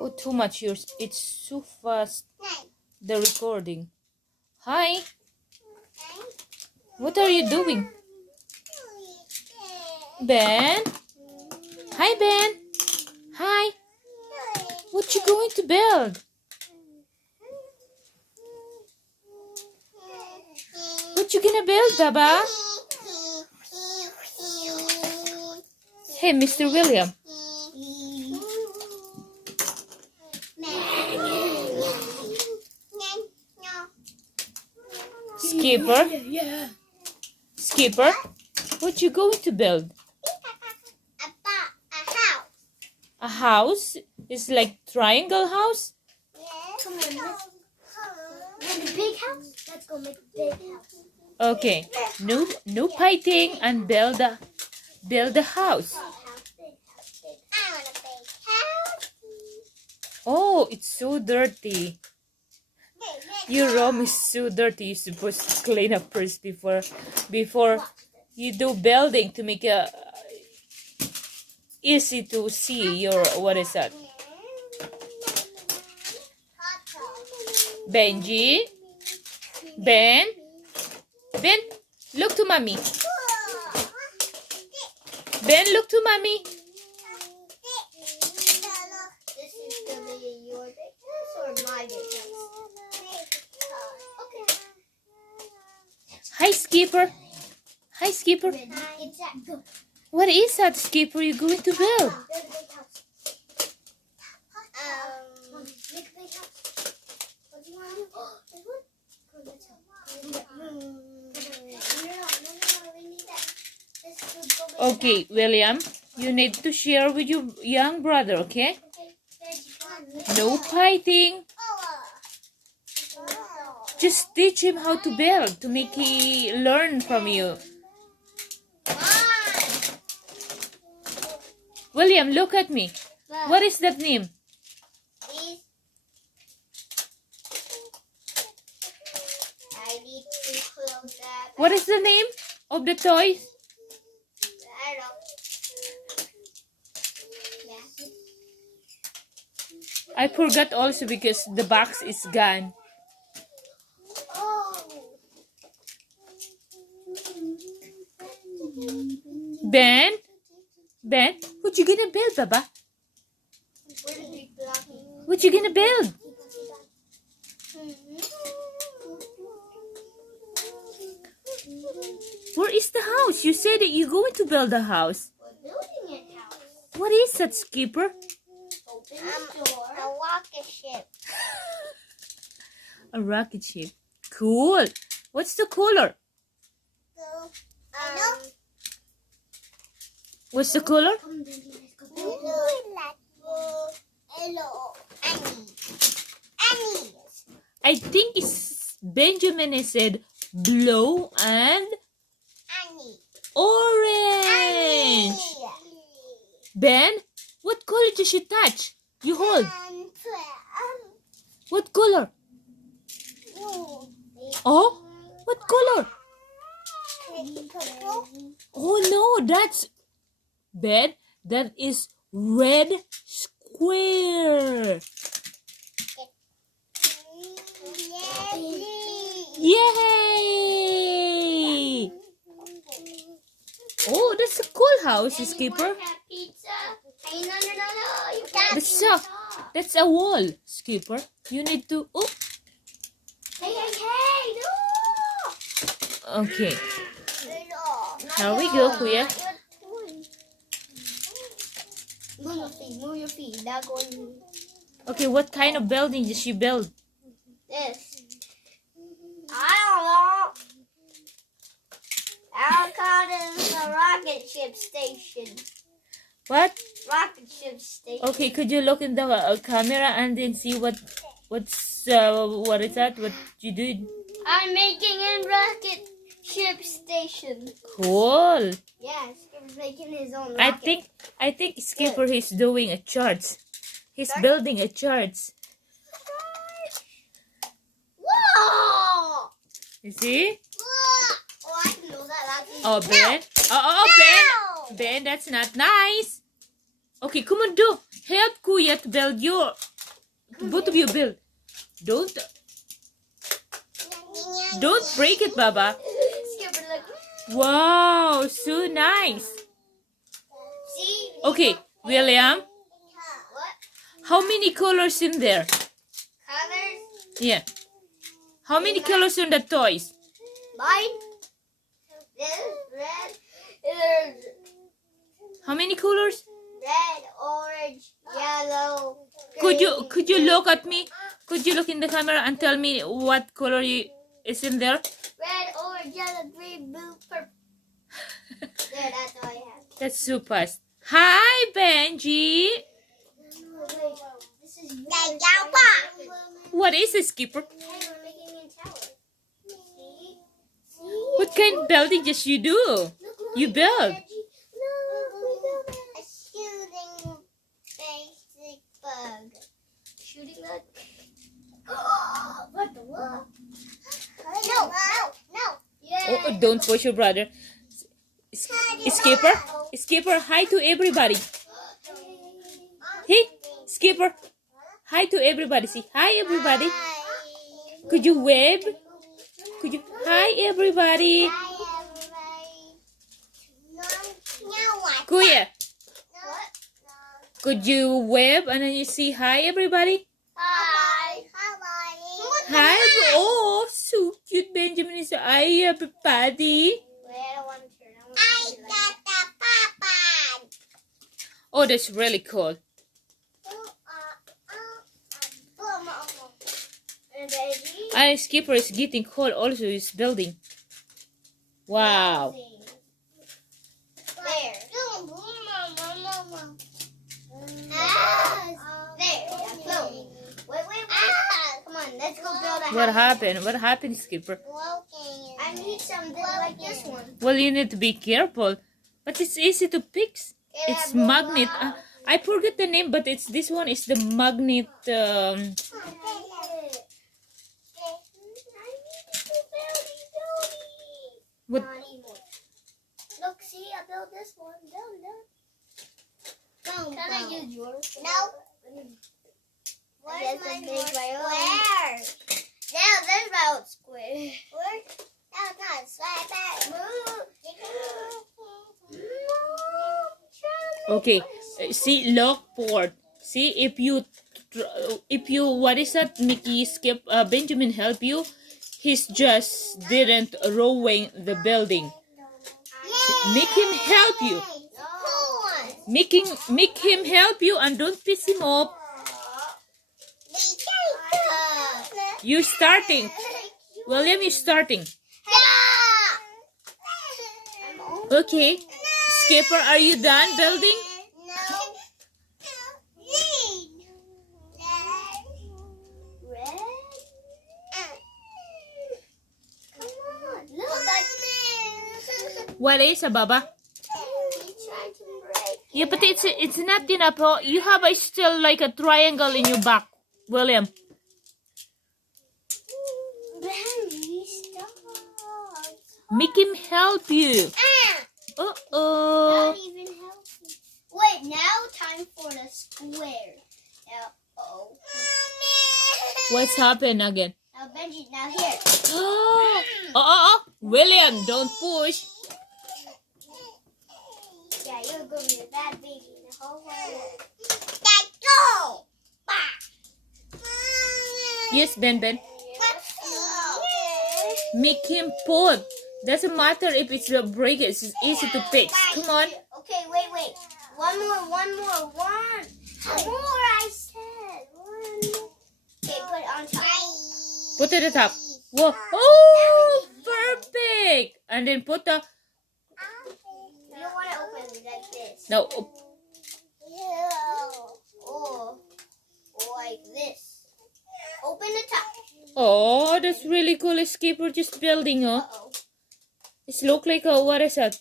Oh, too much. It's too fast. The recording. Hi. What are you doing? Ben? Hi, Ben. Hi. What you going to build? What you gonna build, Baba? Hey, Mr. William. Skipper? Skipper? What you going to build? A house. A house? It's like triangle house? Come on, want a big house? Let's go make a big house. Okay. No fighting and build a house. I want a big house. Oh, it's so dirty. Your room is so dirty. You're supposed to clean up first before you do building to make it easy to see your, what is that? Benji? Ben? Ben, look to mommy. Ben, look to mommy. This is going to be your big house or my big house? Okay. Hi, Skipper. Hi, Skipper. It's that good. What is that, Skipper, you going to build? Build a big house. Make a big house. What do you want to do? This one? Go this one. No, we need that. This would go with Okay, William, you need to share with your young brother, okay? No fighting. Just teach him how to build to make he learn from you. William, look at me. What is that name? I need to close that. What is the name of the toys? I don't know. Yeah. I forgot also because the box is gone. Oh. Ben? Ben, what you gonna build, Baba? Where the big block? What you gonna build? Where is the house? You said that you're going to build a house. We're building a house. What is that, Skipper? Open the door. A rocket ship. A rocket ship. Cool. What's the color? What's the color? Hello. Annie. I think it's Benjamin has said blue and Annie. orange. Ben, what color did you touch? You hold. What color? Oh, what color? Oh no, that's Ben. That is red square. Yay! Oh, that's a cool house, Skipper. That's a wall, Skipper. You need to. Oh. Hey, no! Okay. Here we go, Kuya. Move your feet. Now go in Okay, what kind of building did she build? this. I don't know. I'll call this a rocket ship station. What? Rocket ship station. Okay, could you look in the camera and then see what is that? What you did? I'm making a rocket ship station. Cool. Yes, he's making his own I rocket. think Skipper is doing a church. He's building a church. Whoa! You see? Whoa! Oh, I can do that. That's easy. Oh, Ben. Oh, Ben. Ben, that's not nice. Okay, come on, do. Help Kuya to build your Both of you build. Don't break it, Baba. Skipper, look. Wow, so nice. See? Okay, William, What? how many colors in there? Colors? Yeah. How many colors in the toys? Mine? This red. There's How many colors? red, orange, yellow. Could you look at me? Could you look in the camera and tell me what color is in there? Red, orange, yellow, green, blue, purple. There, that's all I have. That's so fast. Hi, Benji. This is What is this, Skipper? Hey, we're making a tower. See? What kind of building just you do? You build. A shooting basic bug. Shooting bug? What the what? No. Yeah. Oh, don't push your brother. Skipper, hi to everybody. Hey, Skipper, hi to everybody. See, hi everybody. Could you wave? Could you? Hi everybody. Kuya, could you wave and then you see hi everybody? Hi. Hi. Oh, so cute. Benjamin is hi everybody. Wait, I don't want to turn. I got the papa. Oh, that's really cool. And baby. And Skipper is getting cold. Also, he's building. Wow. There. There. Wait. Come on, let's go build a house. What happened? What happened, Skipper? I need something like this one. Well, you need to be careful. But it's easy to fix. It's magnet. I forget the name, but it's this one is the magnet. What? Look, see, I built this one. Can I use yours? No. Where's my square? Yeah, there's my old square. Where? No, not square. Okay. See, lock port. See, if you what is that? Mickey, Skip, Benjamin help you. He's just didn't rowing the building. Make him help you. Make him help you and don't piss him off. You starting. William, you starting. Okay. Skipper, are you done building? What is it, Baba? Yeah, but it's not enough. Oh, you have still like a triangle in your back, William. Make him help you. Uh-oh. Not even help me. Wait, now time for the square. Now, What's happened again? Now, Benji, now here. Oh. William, don't push. Yeah, you're going to be a bad baby in the whole world. Let's go! Yes, Ben. Make him put. Doesn't matter if it's a break. It's easy to fix. Come on. Okay, wait. One more. I said. One more. Okay, put it on top. Put it at the top. Whoa. Oh, perfect. And then put the... You don't want to open it like this. No. Or like this. Open the top. Oh, that's really cool. Skipper just building. Oh, Uh-oh. it look like a, what is that?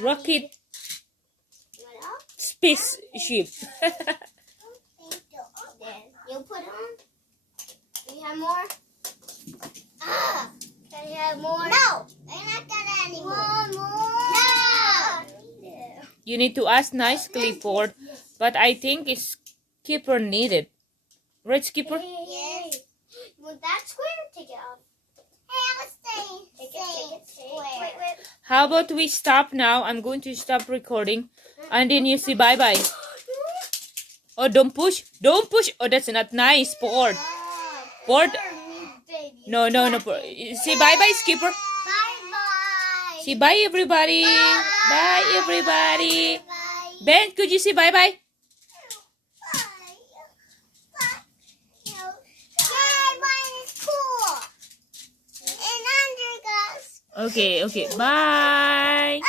Rocket You want it off? spaceship. Then you put it on. Do you have more? Can you have more? No, I'm not gonna anymore. One more. No. You need to ask nice clipboard, but I think Skipper needed. Right, Skipper? Yes. You want that square? Take it off. Hey, I was saying. Take it square. Wait. How about we stop now? I'm going to stop recording. And then you say bye-bye. Oh, don't push. Don't push. Oh, that's not nice, Port. Port. No. Say bye-bye, Skipper. Bye-bye. Say bye, everybody. Bye, everybody. Ben, could you say bye-bye? Okay. Bye.